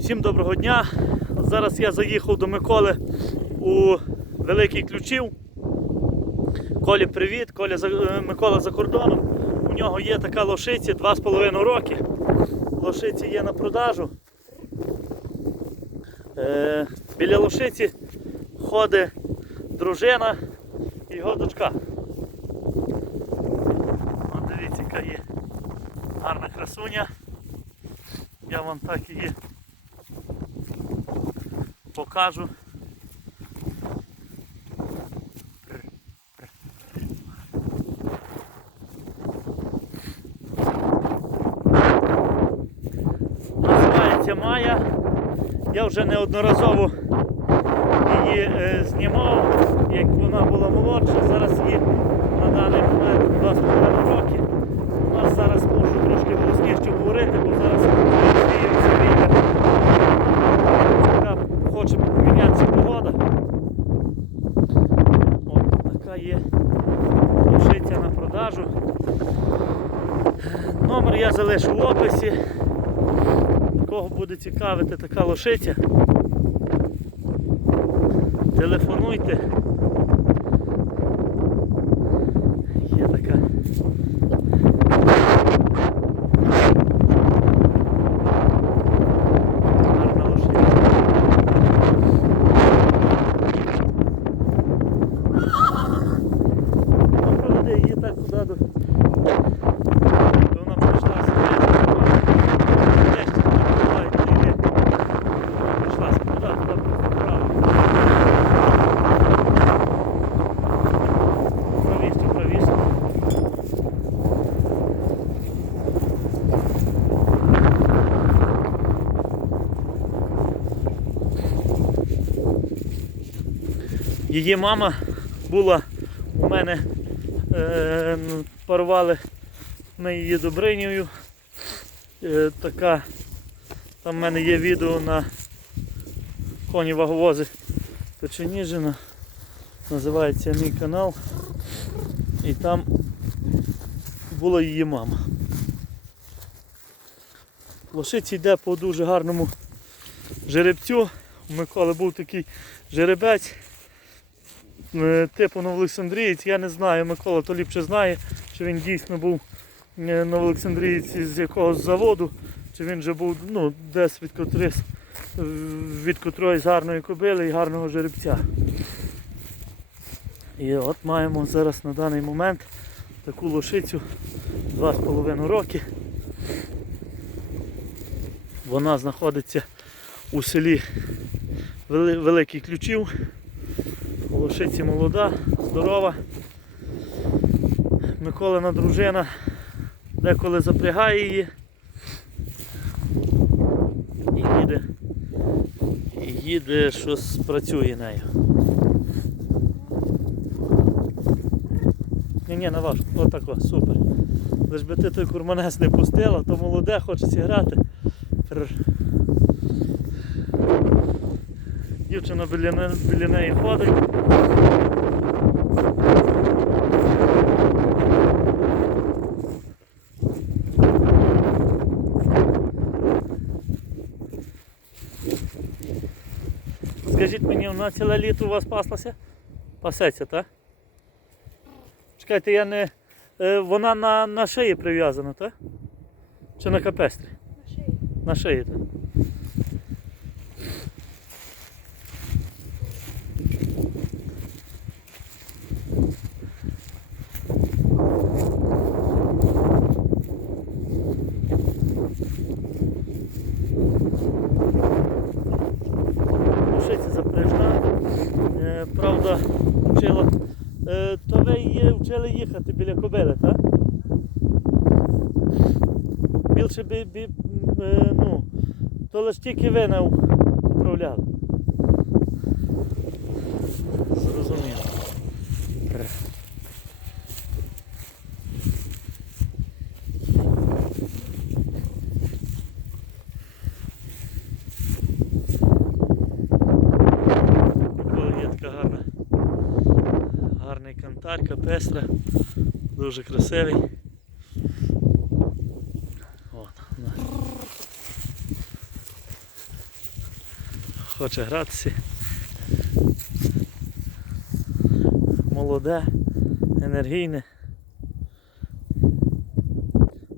Всім доброго дня. Зараз я заїхав до Миколи у Великий Ключів. Колі, привіт. Коля за, е, Микола за кордоном. У нього є така лошиця 2,5 роки. Лошиці є на продажу. Е, біля лошиці ходить дружина і його дочка. Дивіться, яка є гарна красуня. Я вам так її покажу. Називається Майя. Я вже неодноразово її е, знімав, як вона була молодша, зараз їй на даний момент 2,5 роки. У нас зараз можу трошки голосніше говорити, бо зараз звіється вітер. Така хоче помінятися погода. От така є лошиця на продажу. Номер я залишу в описі. Кого буде цікавити така лошиця, телефонуйте. Є така. Гарна лошиця. Ну, проведи її так туди до. Вона прийшла собі. Пішла туди, туди, право. Правіше, правіше. Її мама була у мене, е, парували ми її добринею. Е, така, там в мене є відео на коні ваговози Печеніжина. Називається мій канал. І там була її мама. Лошиці йде по дуже гарному жеребцю. У Миколи був такий жеребець. Е, Типу Новоолександрієць, я не знаю, Микола то ліпше знає, чи він дійсно був е, Новоолександрієць з якогось заводу, чи він вже був ну, десь від котрись, від котрої з гарної кобили і гарного жеребця. І от маємо зараз на даний момент таку лошицю 2,5 роки. Вона знаходиться у селі Вели- Великий Ключів. Лошиці молода, здорова. Миколина дружина деколи запрягає її і їде, і їде, щось працює нею. Ні, ні, на отак, о, супер. Лиш би ти той курманес не пустила, то молоде, хочеться грати. Дівчина біля, не- біля неї ходить. Скажіть мені, вона ціле літо у вас паслася? Пасеться, так? Чекайте, я не. е, Вона на, на шиї прив'язана, так? Чи на капестрі? На шиї. На шиї, так. Лошиця запряжна. Е, Правда, вчила. Е, То ви її їхати біля кобили, так? Більше бі, бі, е, ну, то лише тільки ви не управляли. Зрозуміло. Р. Микола є така гарна. Кантарка, пестра, дуже красивий. От, на. хоче гратися. Молоде, енергійне.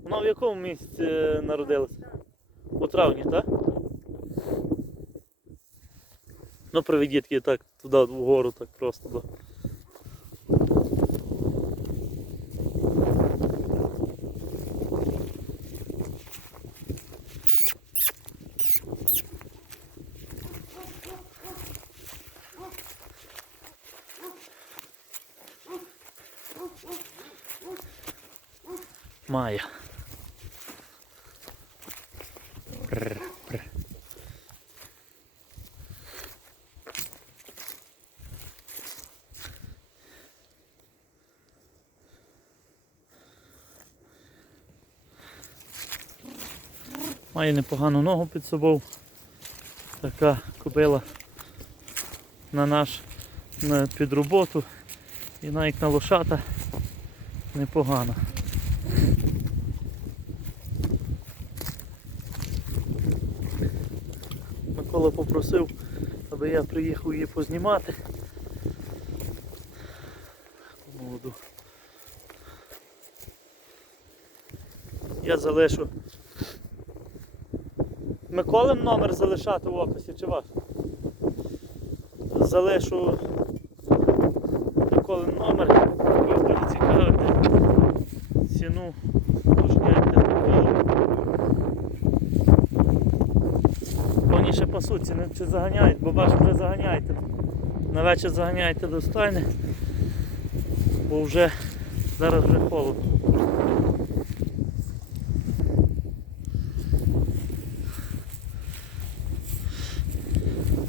Вона в якому місці е, народилася? У травні, так? Ну приведіть так туди вгору так просто. Да. Прр. Має непогану ногу під собою. Така кобила на наш на, під роботу і навіть на лошата непогана. Микола попросив, аби я приїхав її познімати. Молоду. Я залишу. Миколин номер залишати в описі чи ваш? Залишу Миколин номер, ви буде цікавити. Ціну Вони ще пасуться, не чи заганяють, бо бачу вже заганяєте. На вечір заганяєте до стайни, бо вже зараз вже холодно.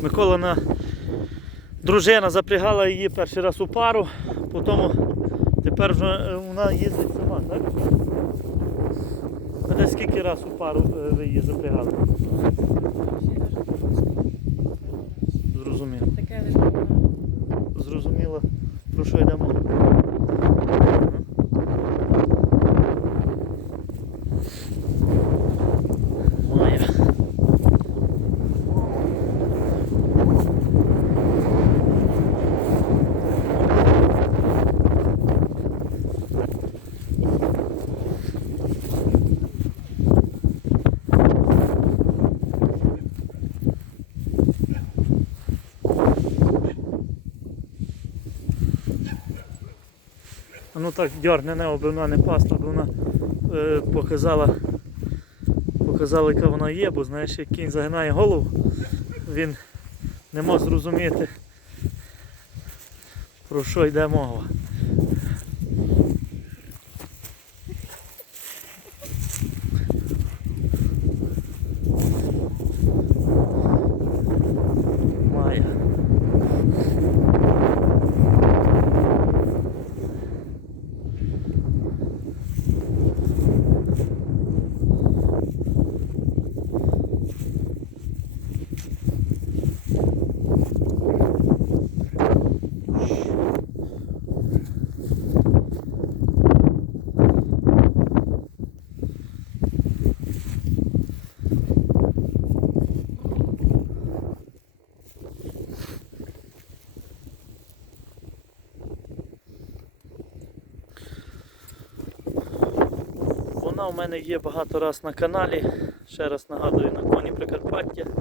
Миколина дружина запрягала її перший раз у пару, потім тепер вже е, вона їздить сама, так? А де скільки раз у пару е, ви її запрягали? Зрозуміло. Таке Зрозуміло, про що йдемо. Моя. А Ну так дьорне не аби вона не пасла, бо вона е, показала, показала, яка вона є, бо знаєш, як кінь загинає голову, він не може зрозуміти, про що йде мова. Має. Вона у мене є багато раз на каналі. Ще раз нагадую на коні Прикарпаття. Е,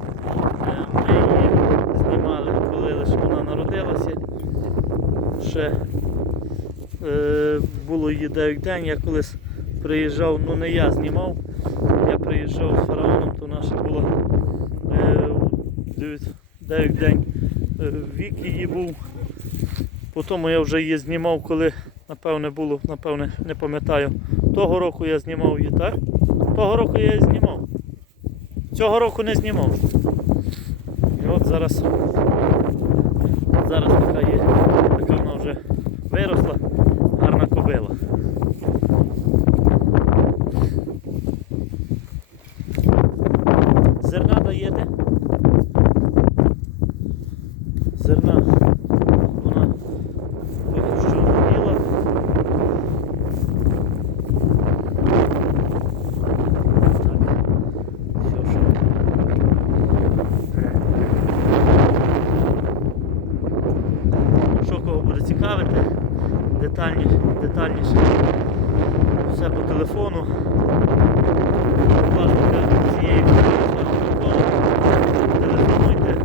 Ми її знімали, коли лише вона народилася. Ще е, було її 9 день, я колись приїжджав, ну не я знімав, я приїжджав з фараоном, то наша була е, 9 день е, вік її був. Потім я вже її знімав, коли напевне було, напевне, не пам'ятаю. Того року я знімав її, так? Того року я її знімав. Цього року не знімав. І от зараз, зараз така є, така вона вже виросла, гарна кобила. Зерна даєте? Зерна. сьогодні детальніше все по телефону. Важливо цієї телефонуйте.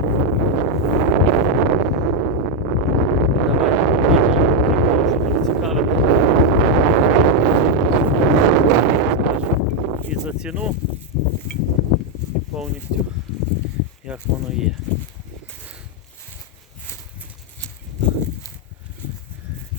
Давайте покажемо, що буде. І за ціну повністю як воно є.